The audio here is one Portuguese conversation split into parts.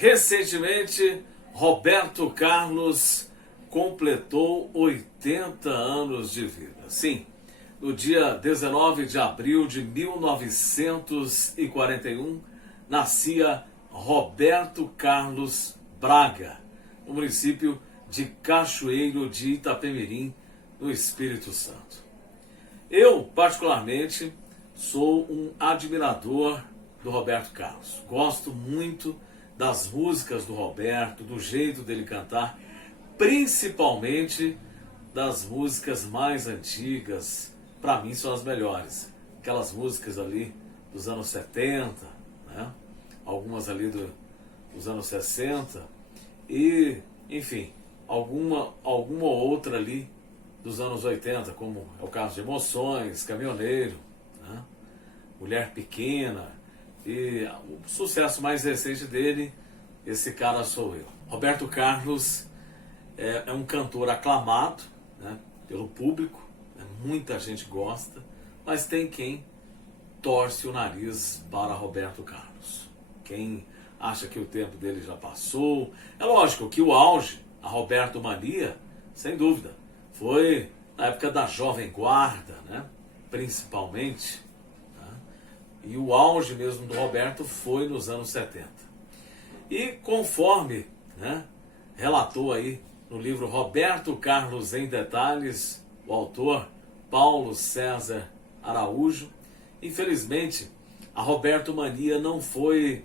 Recentemente, Roberto Carlos completou 80 anos de vida. Sim, no dia 19 de abril de 1941, nascia Roberto Carlos Braga, no município de Cachoeiro de Itapemirim, no Espírito Santo. Eu, particularmente, sou um admirador do Roberto Carlos. Gosto muito das músicas do Roberto, do jeito dele cantar, principalmente das músicas mais antigas. Para mim são as melhores. Aquelas músicas ali dos anos 70, né? Algumas ali dos anos 60 e, enfim, alguma outra ali dos anos 80, como é o caso de Emoções, Caminhoneiro, né? Mulher Pequena. E o sucesso mais recente dele, Esse Cara Sou Eu. Roberto Carlos é um cantor aclamado, né, pelo público, né, muita gente gosta, mas tem quem torce o nariz para Roberto Carlos. Quem acha que o tempo dele já passou. É lógico que o auge, a Roberto Mania, sem dúvida, foi na época da Jovem Guarda, né, principalmente. E o auge mesmo do Roberto foi nos anos 70. E conforme, né, relatou aí no livro Roberto Carlos em Detalhes, o autor Paulo César Araújo, infelizmente a Roberto Mania não foi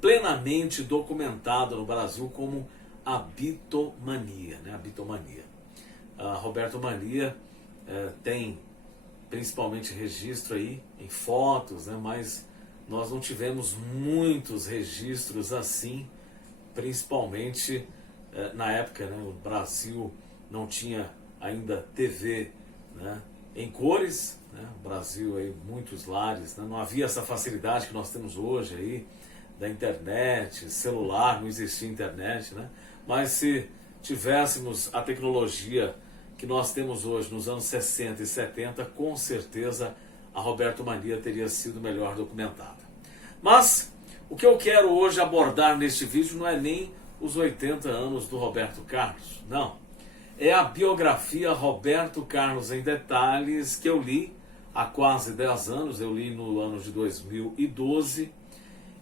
plenamente documentada no Brasil como a bitomania, né, a bitomania. A Roberto Mania tem principalmente registro aí em fotos, né? Mas nós não tivemos muitos registros assim, principalmente na época, né? O Brasil não tinha ainda TV, né, em cores, né? O Brasil aí, muitos lares, né? Não havia essa facilidade que nós temos hoje aí, da internet, celular, não existia internet, né? Mas se tivéssemos a tecnologia que nós temos hoje nos anos 60 e 70, com certeza a Roberto Mania teria sido melhor documentada. Mas o que eu quero hoje abordar neste vídeo não é nem os 80 anos do Roberto Carlos, não. É a biografia Roberto Carlos em Detalhes, que eu li há quase 10 anos, eu li no ano de 2012,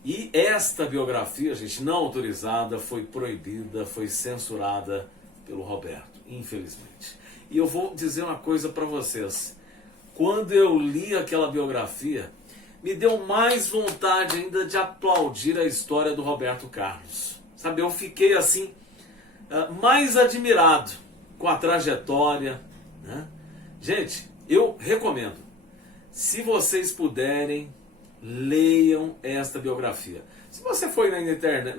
e esta biografia, gente, não autorizada, foi proibida, foi censurada pelo Roberto, infelizmente. E eu vou dizer uma coisa para vocês. Quando eu li aquela biografia, me deu mais vontade ainda de aplaudir a história do Roberto Carlos. Sabe, eu fiquei assim, mais admirado com a trajetória, né? Gente, eu recomendo. Se vocês puderem, leiam esta biografia. Se você for na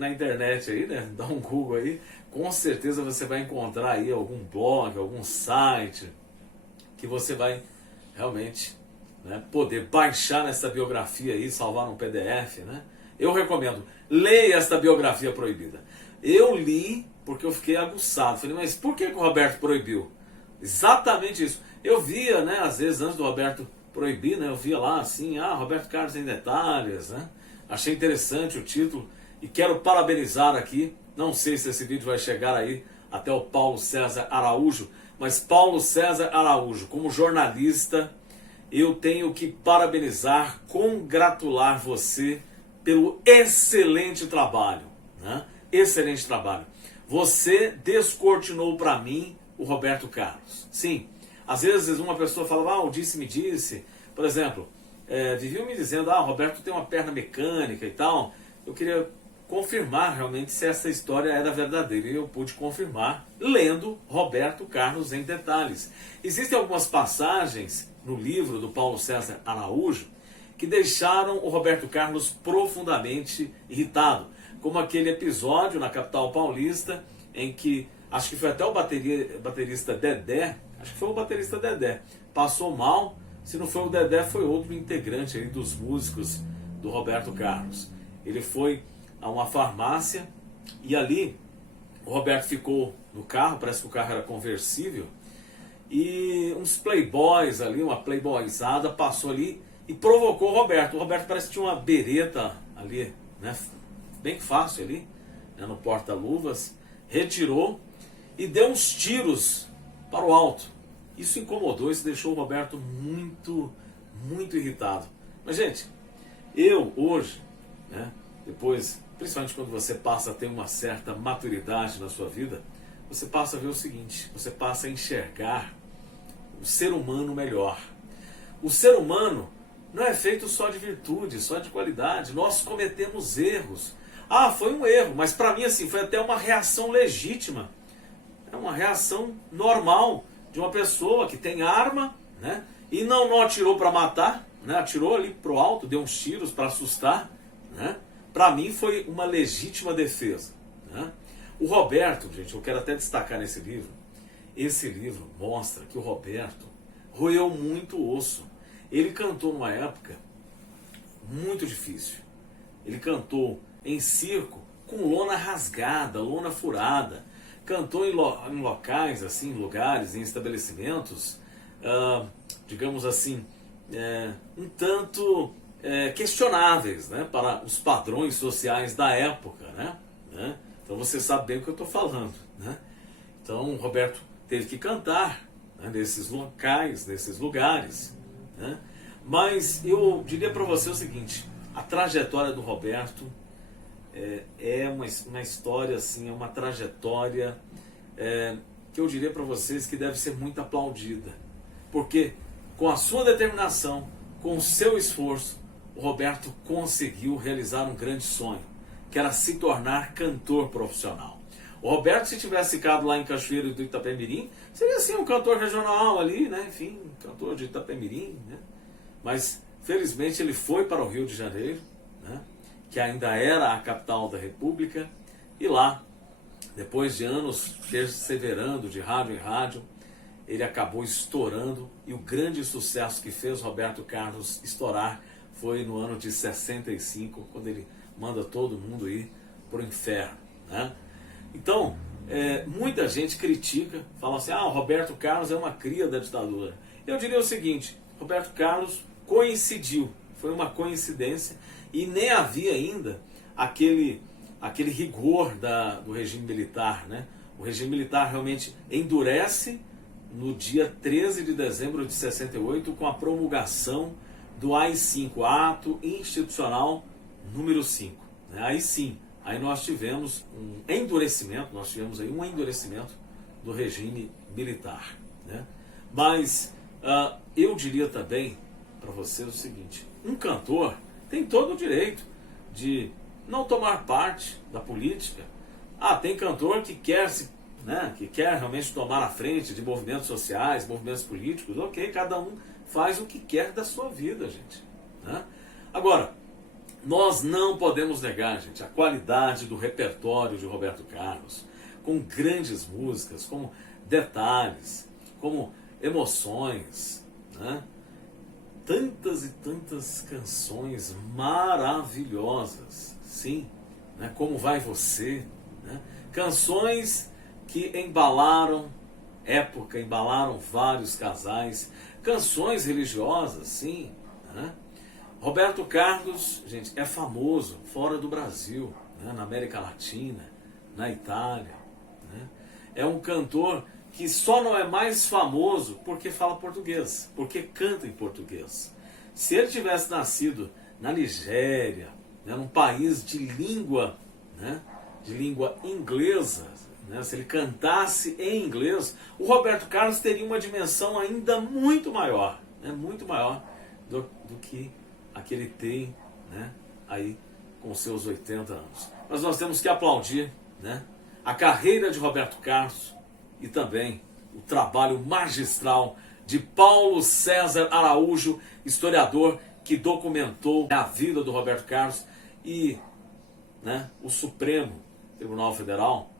internet aí, né, dá um Google aí, com certeza você vai encontrar aí algum blog, algum site que você vai realmente, né, poder baixar essa biografia aí, salvar num PDF, né? Eu recomendo, leia esta biografia proibida. Eu li porque eu fiquei aguçado. Falei, mas por que o Roberto proibiu? Exatamente isso. Eu via, né, às vezes antes do Roberto proibir, né, eu via lá assim, Roberto Carlos em Detalhes, né? Achei interessante o título e quero parabenizar aqui. Não sei se esse vídeo vai chegar aí até o Paulo César Araújo, mas Paulo César Araújo, como jornalista, eu tenho que parabenizar, congratular você pelo excelente trabalho, né? Excelente trabalho. Você descortinou para mim o Roberto Carlos. Sim, às vezes uma pessoa fala, o disse-me disse, por exemplo, viviam me dizendo, o Roberto tem uma perna mecânica e tal. Eu queria confirmar realmente se essa história era verdadeira. E eu pude confirmar lendo Roberto Carlos em Detalhes. Existem algumas passagens no livro do Paulo César Araújo que deixaram o Roberto Carlos profundamente irritado. Como aquele episódio na capital paulista em que, acho que foi até o baterista Dedé, passou mal. Se não foi o Dedé, foi outro integrante aí dos músicos do Roberto Carlos. Ele foi a uma farmácia e ali o Roberto ficou no carro, parece que o carro era conversível, e uns playboys ali, uma playboyzada passou ali e provocou o Roberto. O Roberto parece que tinha uma bereta ali, né, bem fácil ali, né, no porta-luvas, retirou e deu uns tiros para o alto. Isso incomodou, isso deixou o Roberto muito, muito irritado. Mas, gente, eu hoje, né, depois, principalmente quando você passa a ter uma certa maturidade na sua vida, você passa a ver o seguinte, você passa a enxergar o ser humano melhor. O ser humano não é feito só de virtude, só de qualidade. Nós cometemos erros. Ah, foi um erro, mas para mim assim, foi até uma reação legítima. É uma reação normal de uma pessoa que tem arma, né? E não atirou para matar, né? Atirou ali pro alto, deu uns tiros para assustar, né? Para mim foi uma legítima defesa, né? O Roberto, gente, eu quero até destacar nesse livro, esse livro mostra que o Roberto roeu muito osso. Ele cantou numa época muito difícil. Ele cantou em circo com lona rasgada, lona furada. Cantou em locais, assim, lugares, em estabelecimentos, digamos assim, um tanto questionáveis, né, para os padrões sociais da época, né? Então você sabe bem o que eu estou falando, né? Então o Roberto teve que cantar, né, nesses locais, nesses lugares, né? Mas eu diria para você o seguinte, a trajetória do Roberto é uma história assim, é uma trajetória que eu diria para vocês que deve ser muito aplaudida, porque com a sua determinação, com o seu esforço, o Roberto conseguiu realizar um grande sonho, que era se tornar cantor profissional. O Roberto, se tivesse ficado lá em Cachoeiro do Itapemirim, seria assim um cantor regional ali, né? Enfim, um cantor de Itapemirim, né? Mas, felizmente, ele foi para o Rio de Janeiro, né? Que ainda era a capital da República, e lá, depois de anos perseverando de rádio em rádio, ele acabou estourando, e o grande sucesso que fez Roberto Carlos estourar foi no ano de 65, quando ele manda todo mundo ir para o inferno, né? Então, muita gente critica, fala assim, o Roberto Carlos é uma cria da ditadura. Eu diria o seguinte, Roberto Carlos coincidiu, foi uma coincidência, e nem havia ainda aquele rigor do regime militar, né? O regime militar realmente endurece no dia 13 de dezembro de 68 com a promulgação do AI-5, Ato Institucional número 5. Né? Aí sim, aí nós tivemos um endurecimento, do regime militar, né? Mas eu diria também para vocês o seguinte, um cantor tem todo o direito de não tomar parte da política. Tem cantor que quer que quer realmente tomar a frente de movimentos sociais, movimentos políticos, ok, cada um faz o que quer da sua vida, gente, né? Agora, nós não podemos negar, gente, a qualidade do repertório de Roberto Carlos, com grandes músicas, como Detalhes, como Emoções, né? Tantas e tantas canções maravilhosas, sim, né? Como Vai Você, né? Canções que embalaram época, embalaram vários casais, canções religiosas, sim, né? Roberto Carlos, gente, é famoso fora do Brasil, né? Na América Latina, na Itália, né? É um cantor que só não é mais famoso porque fala português, porque canta em português. Se ele tivesse nascido na Nigéria, né, num país de língua, né, de língua inglesa, né, se ele cantasse em inglês, o Roberto Carlos teria uma dimensão ainda muito maior, né, muito maior do que a que ele tem, né, aí com seus 80 anos. Mas nós temos que aplaudir, né, a carreira de Roberto Carlos e também o trabalho magistral de Paulo César Araújo, historiador que documentou a vida do Roberto Carlos, e, né, o Supremo Tribunal Federal,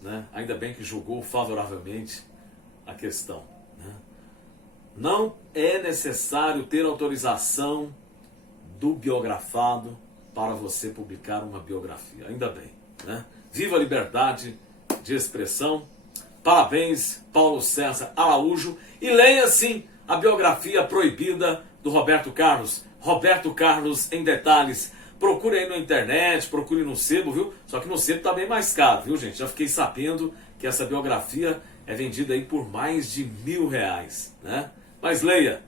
né, ainda bem que julgou favoravelmente a questão, né? Não é necessário ter autorização do biografado para você publicar uma biografia, ainda bem, né? Viva a liberdade de expressão. Parabéns, Paulo César Araújo, e leia sim a biografia proibida do Roberto Carlos, Roberto Carlos em Detalhes, Procure aí na internet, procure no sebo, viu? Só que no sebo tá bem mais caro, viu, gente? Já fiquei sabendo que essa biografia é vendida aí por mais de R$1.000, né? Mas leia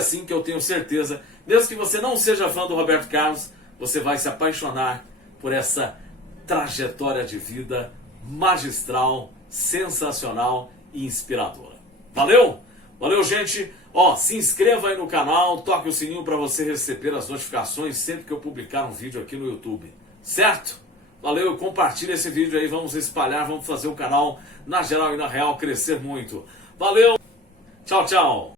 sim, que eu tenho certeza, mesmo que você não seja fã do Roberto Carlos, você vai se apaixonar por essa trajetória de vida magistral, sensacional e inspiradora. Valeu? Valeu, gente! Ó, se inscreva aí no canal, toque o sininho para você receber as notificações sempre que eu publicar um vídeo aqui no YouTube. Certo? Valeu, compartilha esse vídeo aí, vamos espalhar, vamos fazer o canal na geral e na real crescer muito. Valeu, tchau, tchau!